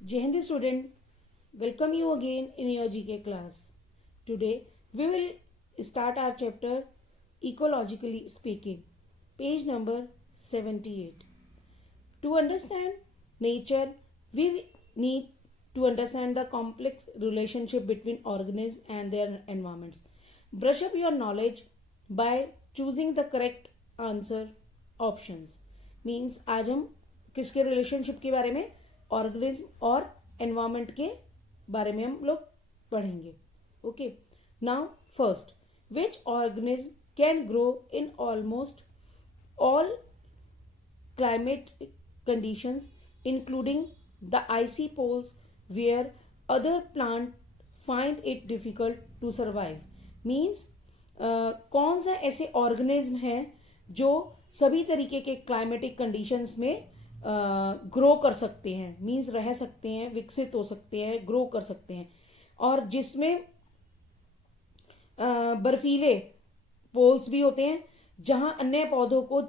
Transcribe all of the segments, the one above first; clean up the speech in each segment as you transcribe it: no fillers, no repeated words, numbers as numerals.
Jai Hind student, welcome you again in your GK class. Today we will start our chapter Ecologically Speaking, page number 78. To understand nature, we need to understand the complex relationship between organisms and their environments. Brush up your knowledge by choosing the correct answer options. Means आज हम किसके relationship के बारे में, organism और environment के बारे में हम लोग पढ़ेंगे. Okay, now first, which organism can grow in almost all climate conditions including the icy poles where other plants find it difficult to survive. means कौन सा ऐसे ऑर्गेनिज्म है जो सभी तरीके के क्लाइमेटिक कंडीशंस में ग्रो कर सकते हैं, मीन्स रह सकते हैं, विकसित हो सकते हैं, ग्रो कर सकते हैं, और जिसमें बर्फीले पोल्स भी होते हैं जहां अन्य पौधों को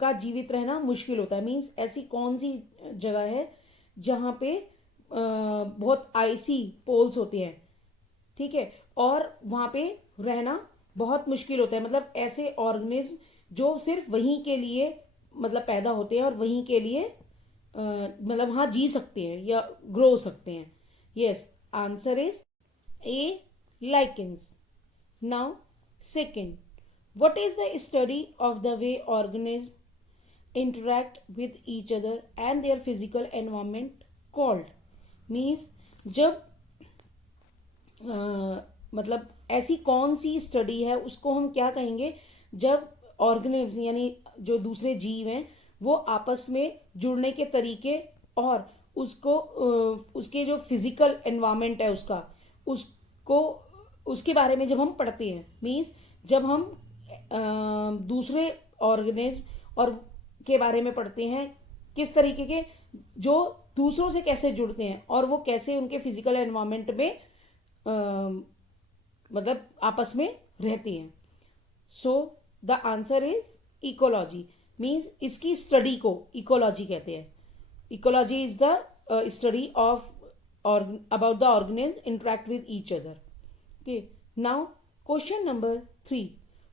का जीवित रहना मुश्किल होता है. मीन्स ऐसी कौन सी जगह है जहां पे बहुत आइसी पोल्स होते हैं, ठीक है, और वहां पे रहना बहुत मुश्किल होता है. मतलब ऐसे ऑर्गेनिज्म जो सिर्फ वहीं के लिए मतलब पैदा होते हैं और वहीं के लिए मतलब वहां जी सकते हैं या ग्रो हो सकते हैं. Yes, answer is A, lichens. Now second, what is the study of the way organisms interact with each other and their physical environment called? means जब मतलब ऐसी कौन सी स्टडी है उसको हम क्या कहेंगे जब ऑर्गेनिज्म यानी जो दूसरे जीव हैं वो आपस में जुड़ने के तरीके और उसको उसके जो फिजिकल एनवायरमेंट है उसको उसके बारे में जब हम पढ़ते हैं. मीन्स जब हम दूसरे ऑर्गेनिज्म और के बारे में पढ़ते हैं, किस तरीके के जो दूसरों से कैसे जुड़ते हैं और वो कैसे उनके फिजिकल एनवायरनमेंट में मतलब आपस में रहते हैं. So the answer is ecology. Means इसकी स्टडी को इकोलॉजी कहते हैं. Ecology is the study of about the organism interact with each other. Okay, now question number 3,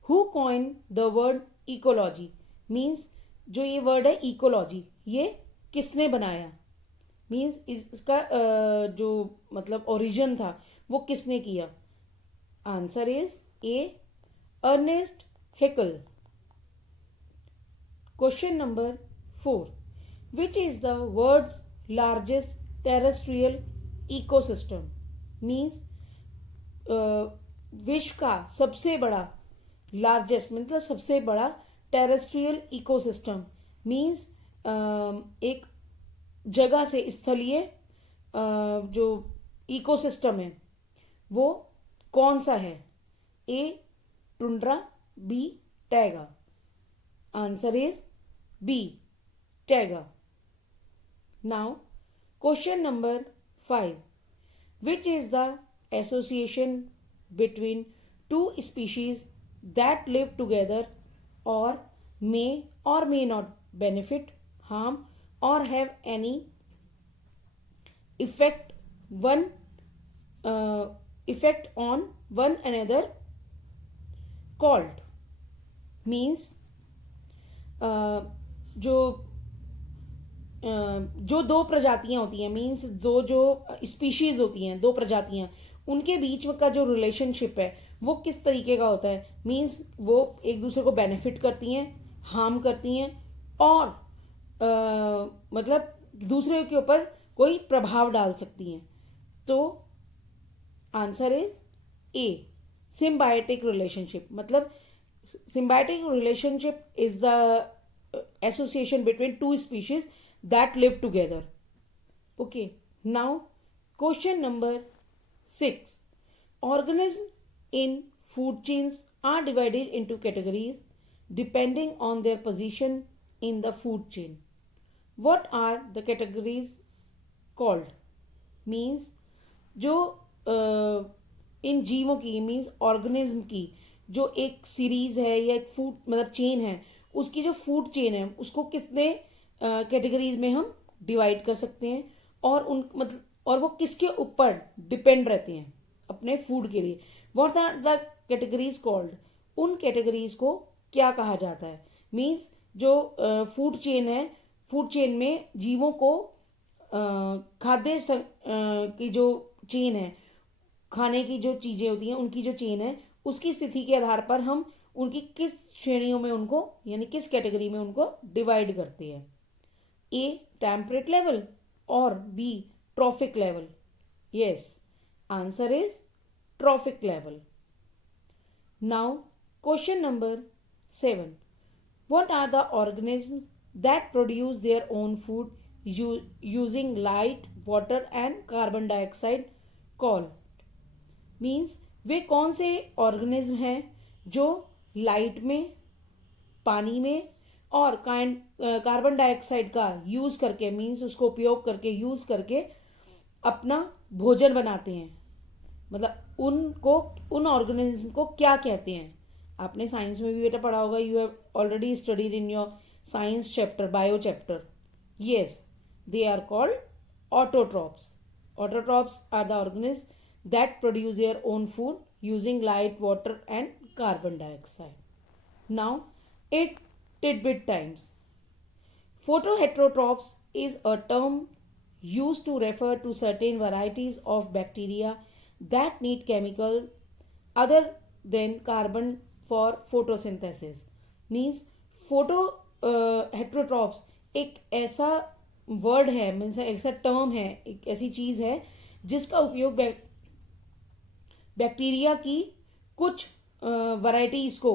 Who coined the word ecology? Means जो ये वर्ड है ecology, ये किसने बनाया. मीन्स इसका जो मतलब ओरिजिन था वो किसने किया. Answer is A, Ernest Haeckel. Question number 4, which is the world's largest terrestrial ecosystem. Means विश्व का सबसे बड़ा, लार्जेस्ट मतलब सबसे बड़ा टेरेस्ट्रियल इकोसिस्टम. मीन्स एक जगह से स्थलीय जो इकोसिस्टम है वो कौन सा है. A, tundra, B, taiga. Answer is B, taiga. Now question number 5, which is the association between two species that live together or may not benefit, harm or have any effect on one another called. means जो दो प्रजातियां होती हैं, means दो जो species होती हैं, दो प्रजातियां, उनके बीच का जो रिलेशनशिप है वो किस तरीके का होता है. मीन्स वो एक दूसरे को बेनिफिट करती हैं, हार्म करती हैं और मतलब दूसरे के ऊपर कोई प्रभाव डाल सकती हैं. तो answer is A, symbiotic relationship. मतलब symbiotic relationship is the association between two species that live together. Okay, now question number 6, organisms in food chains are divided into categories depending on their position in the food chain. What are the categories called? means जो इन जीवों की, means organism की जो एक series है या एक food मतलब चेन है, उसकी जो फूड चेन है उसको कितने कैटेगरीज में हम डिवाइड कर सकते हैं. और वो किसके ऊपर डिपेंड रहते हैं अपने फूड के लिए। What are the categories called, उन कैटेगरीज को क्या कहा जाता है। मीन्स जो फूड चेन है, फूड चेन में जीवों को की जो चेन है, खाने की जो चीजें होती हैं उनकी जो चेन है, उसकी स्थिति के आधार पर हम उनकी किस श्रेणियों में उनको यानी किस कैटेगरी में उनको डिवाइड करते हैं। ए टेम्परेट लेवल और B trophic level. Yes, answer is trophic level. Now question number 7, what are the organisms that produce their own food using light, water and carbon dioxide called? Means वे कौन से organism हैं जो light में, पानी में और कार्बन डाइऑक्साइड का यूज करके, मीन्स उसको उपयोग करके, यूज करके अपना भोजन बनाते हैं। मतलब उन ऑर्गेनिज्म को क्या कहते हैं। आपने साइंस में भी बेटा पढ़ा होगा, you have already studied in your science chapter, bio chapter. Yes, they are called autotrophs. Autotrophs are the organism that produce their own food using light, water and carbon dioxide. Now, 8 tidbit times. Photoheterotrophs is a term used to refer to certain varieties of bacteria that need chemical other than carbon for photosynthesis. Means heterotrophs एक ऐसा word है, means ऐसा term है, एक ऐसी चीज है जिसका उपयोग बैक्टीरिया की कुछ वैरायटीज को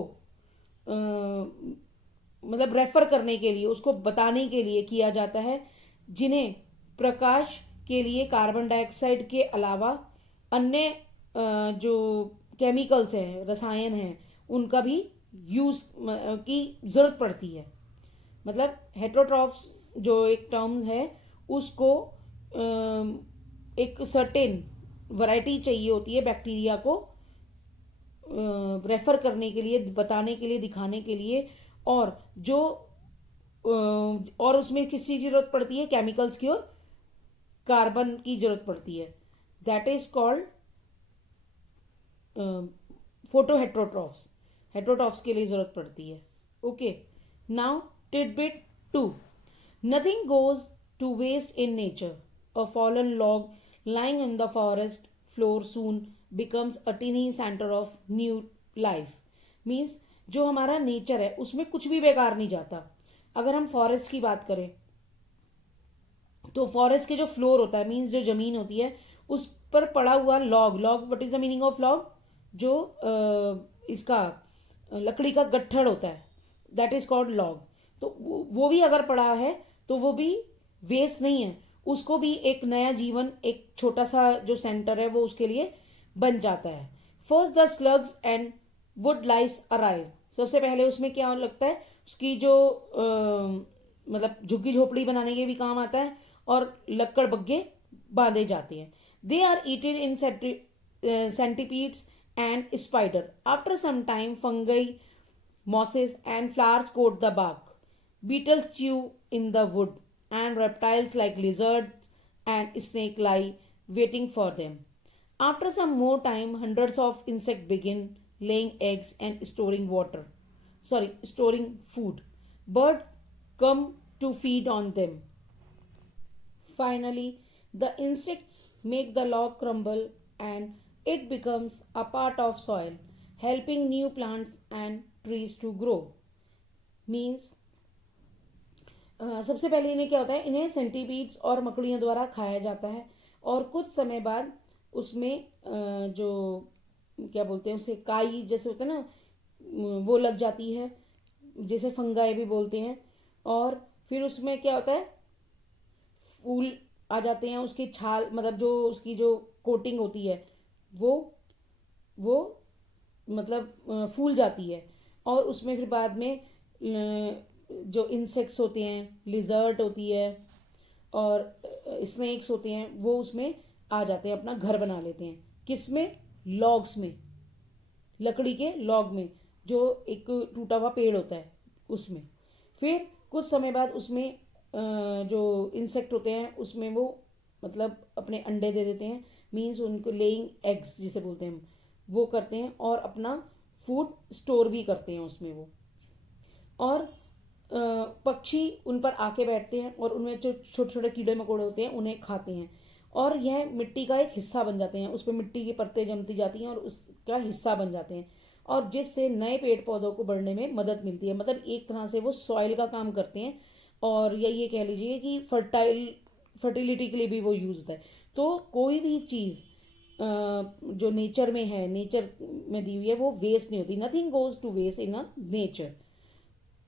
मतलब रेफर करने के लिए, उसको बताने के लिए किया जाता है, जिन्हें प्रकाश के लिए कार्बन डाइऑक्साइड के अलावा अन्य जो केमिकल्स हैं, रसायन हैं, उनका भी यूज की जरूरत पड़ती है। मतलब हेटेरोट्रॉफ्स जो एक टर्म्स है, उसको एक सर्टेन वैरायटी चाहिए होती है बैक्टीरिया को रेफर करने के लिए, बताने के लिए, दिखाने के लिए, और जो और उसमें किस चीज की जरूरत पड़ती है, केमिकल्स की और कार्बन की जरूरत पड़ती है। That is called photo heterotrophs. Heterotrophs के लिए जरूरत पड़ती है। Okay, now tidbit 2, nothing goes to waste in nature. A fallen log lying on the forest floor soon becomes a tiny center of new life. Means जो हमारा nature है उसमें कुछ भी बेकार नहीं जाता। अगर हम फॉरेस्ट की बात करें तो फॉरेस्ट के जो फ्लोर होता है, मीन्स जो जमीन होती है, उस पर पड़ा हुआ log, what is the meaning of log, जो इसका लकड़ी का गट्ठर होता है, दैट इज कॉल्ड लॉग। तो वो भी अगर पड़ा है तो वो भी वेस्ट नहीं है, उसको भी एक नया जीवन, एक छोटा सा जो सेंटर है वो उसके लिए बन जाता है। First the slugs and wood lice arrive. सबसे पहले उसमें क्या लगता है, उसकी जो मतलब झुग्गी झोपड़ी बनाने के भी काम आता है और लक्कड़ बग्गे बांधे जाते हैं। They are eated in centipedes and spider. After some time fungi, mosses and flowers coat the bark. Beetles chew in the wood, and reptiles like lizards and snake lie waiting for them. After some more time, hundreds of insects begin laying eggs and storing food. Birds come to feed on them. Finally, the insects make the log crumble and it becomes a part of soil, helping new plants and trees to grow. Means सबसे पहले इन्हें क्या होता है, इन्हें centipedes और मकड़ियों द्वारा खाया जाता है और कुछ समय बाद उसमें जो क्या बोलते हैं उसे, काई जैसे होता है ना, वो लग जाती है, जैसे फंगाई भी बोलते हैं। और फिर उसमें क्या होता है, फूल आ जाते हैं, उसकी छाल मतलब जो उसकी जो कोटिंग होती है वो मतलब फूल जाती है और उसमें फिर बाद में जो इंसेक्ट्स होते हैं, लिजर्ट होती है और स्नेक्स होते हैं, वो उसमें आ जाते हैं, अपना घर बना लेते हैं। किसमें? लॉग्स में, लकड़ी के लॉग में, जो एक टूटा हुआ पेड़ होता है उसमें। फिर कुछ समय बाद उसमें जो इंसेक्ट होते हैं उसमें वो मतलब अपने अंडे दे देते हैं, मीन्स उनको लेइंग एग्स जिसे बोलते हैं हम, वो करते हैं, और अपना फूड स्टोर भी करते हैं उसमें वो। और पक्षी उन पर आके बैठते हैं और उनमें जो छोटे छोटे कीड़े मकोड़े होते हैं उन्हें खाते हैं, और यह मिट्टी का एक हिस्सा बन जाते हैं, उस पर मिट्टी की परतें जमती जाती हैं और उसका हिस्सा बन जाते हैं, और जिससे नए पेड़ पौधों को बढ़ने में मदद मिलती है। मतलब एक तरह से वो सॉइल का काम करते हैं, और या ये कह लीजिए कि फर्टिलिटी के लिए भी वो यूज होता है। तो कोई भी चीज़ जो नेचर में है, नेचर में दी हुई है, वो वेस्ट नहीं होती। Nothing goes to waste in a nature.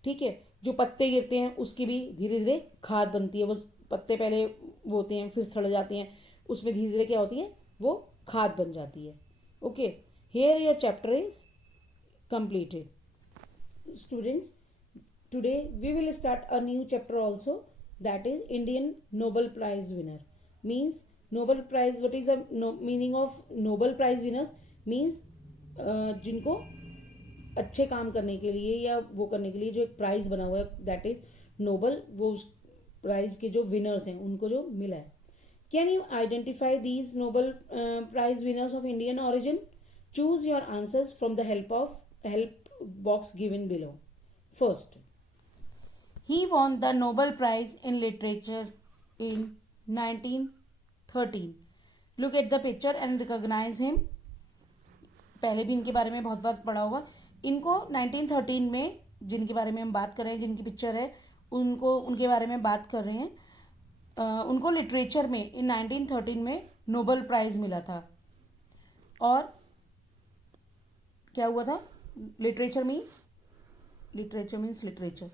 ठीक है, जो पत्ते गिरते हैं उसकी भी धीरे धीरे खाद बनती है। वो पत्ते पहले वो होते हैं, फिर सड़ जाते हैं, उसमें धीरे धीरे क्या होती है, वो खाद बन जाती है। Okay, here your chapter is completed. Students, today we will start a new chapter also, that is Indian Nobel prize winner. Means Nobel prize, what is the meaning of Nobel prize winners? Means जिनको अच्छे काम करने के लिए या वो करने के लिए जो एक प्राइज बना हुआ है, दैट इज नोबल, वो उस प्राइज के जो विनर्स हैं उनको जो मिला है। Can you identify these Nobel prize winners of Indian origin? Choose your answers from the help box given below. First, he won the Nobel Prize in Literature in 1913. Look at the picture and recognize him. पहले भी इनके बारे में बहुत बार पढ़ा होगा। इनको 1913 में, जिनके बारे में हम बात कर रहे हैं, जिनकी पिक्चर है, उनको उनके बारे में बात कर रहे हैं। उनको लिटरेचर में इन 1913 में नोबल प्राइज मिला था। और क्या हुआ था? लिटरेचर मीन्स लिटरेचर,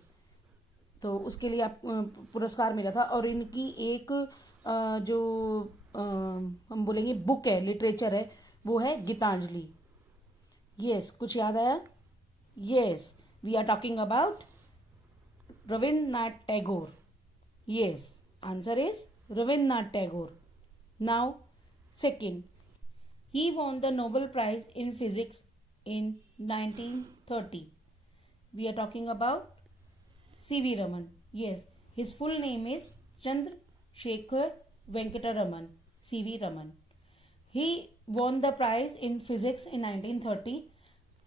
तो उसके लिए आप पुरस्कार मिला था। और इनकी एक जो हम बोलेंगे बुक है, लिटरेचर है, वो है गीतांजलि। यस, कुछ याद आया? Yes, we are talking about Rabindranath Tagore. Yes, answer is Rabindranath Tagore. Now second, he won the Nobel Prize in Physics in 1930. We are talking about C.V. Raman. Yes, his full name is Chandrasekhar Venkata Raman. C.V. Raman. He won the prize in physics in 1930.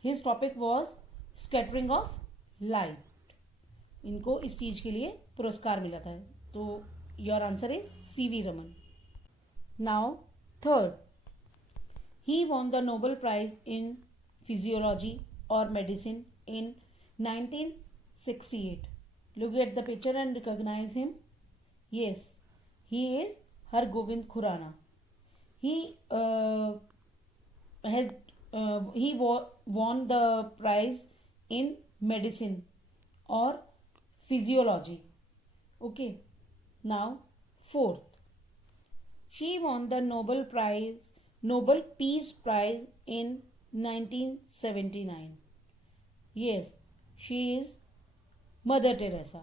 His topic was scattering of light. इनको इस चीज के लिए पुरस्कार मिला था। तो your answer is C.V. Raman. Now, third, he won the Nobel Prize in Physiology or Medicine in 1968. Look at the picture and recognize him. Yes, he is Hargobind Khurana. He won the prize in medicine or physiology. Okay. Now, fourth, she won the Nobel Peace Prize in 1979. Yes, she is Mother Teresa.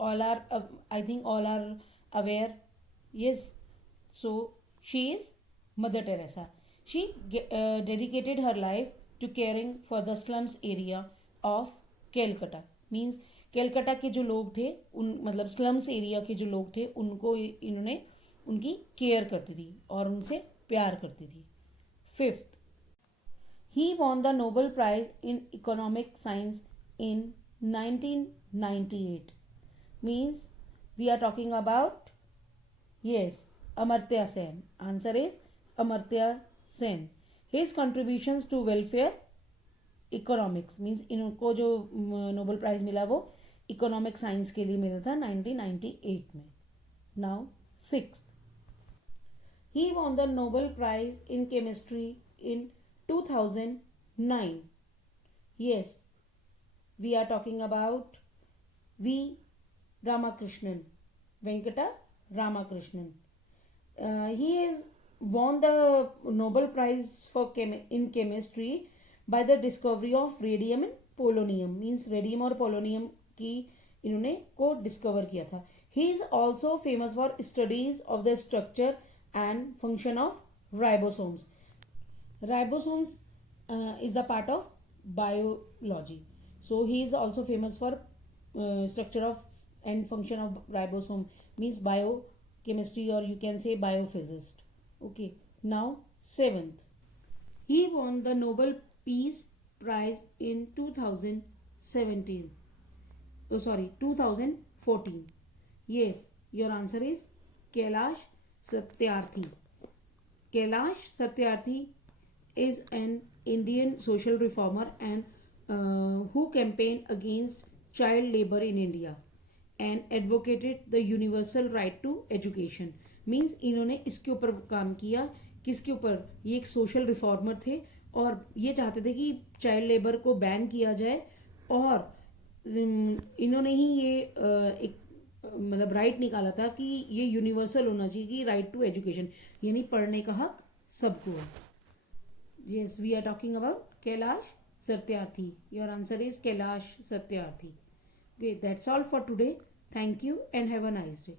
I think all are aware. Yes, so she is Mother Teresa. She dedicated her life to caring for the slums area of Calcutta. Means Calcutta के जो लोग थे, मतलब slums area के जो लोग थे, उनको इन्होंने उनकी केयर करती थी और उनसे प्यार करती थी। Fifth, he won the Nobel Prize in Economic Science in 1998. Means we are talking about, yes, Amartya Sen. Answer is Amartya Sen. His contributions to welfare economics, means इनको जो नोबेल प्राइज मिला वो इकोनॉमिक साइंस के लिए मिला था 1998 में। Now sixth, he won the Nobel Prize in Chemistry in 2009. Yes, we are talking about V. Ramakrishnan, Venkata Ramakrishnan. He has won the Nobel Prize in Chemistry by the discovery of radium and polonium. Means radium और polonium की इन्होंने को discover किया था। He is also famous for studies of the structure and function of ribosomes. Ribosomes is the part of biology. So he is also famous for structure of and function of ribosome, means bio chemistry, or you can say biophysicist. Okay, now seventh. He won the Nobel Peace Prize in 2017. Oh, sorry, 2014. Yes, your answer is Kailash Satyarthi. Kailash Satyarthi is an Indian social reformer and who campaigned against child labor in India and advocated the universal right to education. Means इन्होंने इसके ऊपर काम किया, किसके ऊपर, ये एक social reformer थे और ये चाहते थे कि चाइल्ड लेबर को बैन किया जाए और इन्होंने ही ये एक मतलब राइट निकाला था कि ये यूनिवर्सल होना चाहिए कि राइट टू एजुकेशन, यानी पढ़ने का हक सबको है. Yes, we are talking about Kailash Satyarthi. Your answer is Kailash Satyarthi. Okay, that's all for today. Thank you and have a nice day.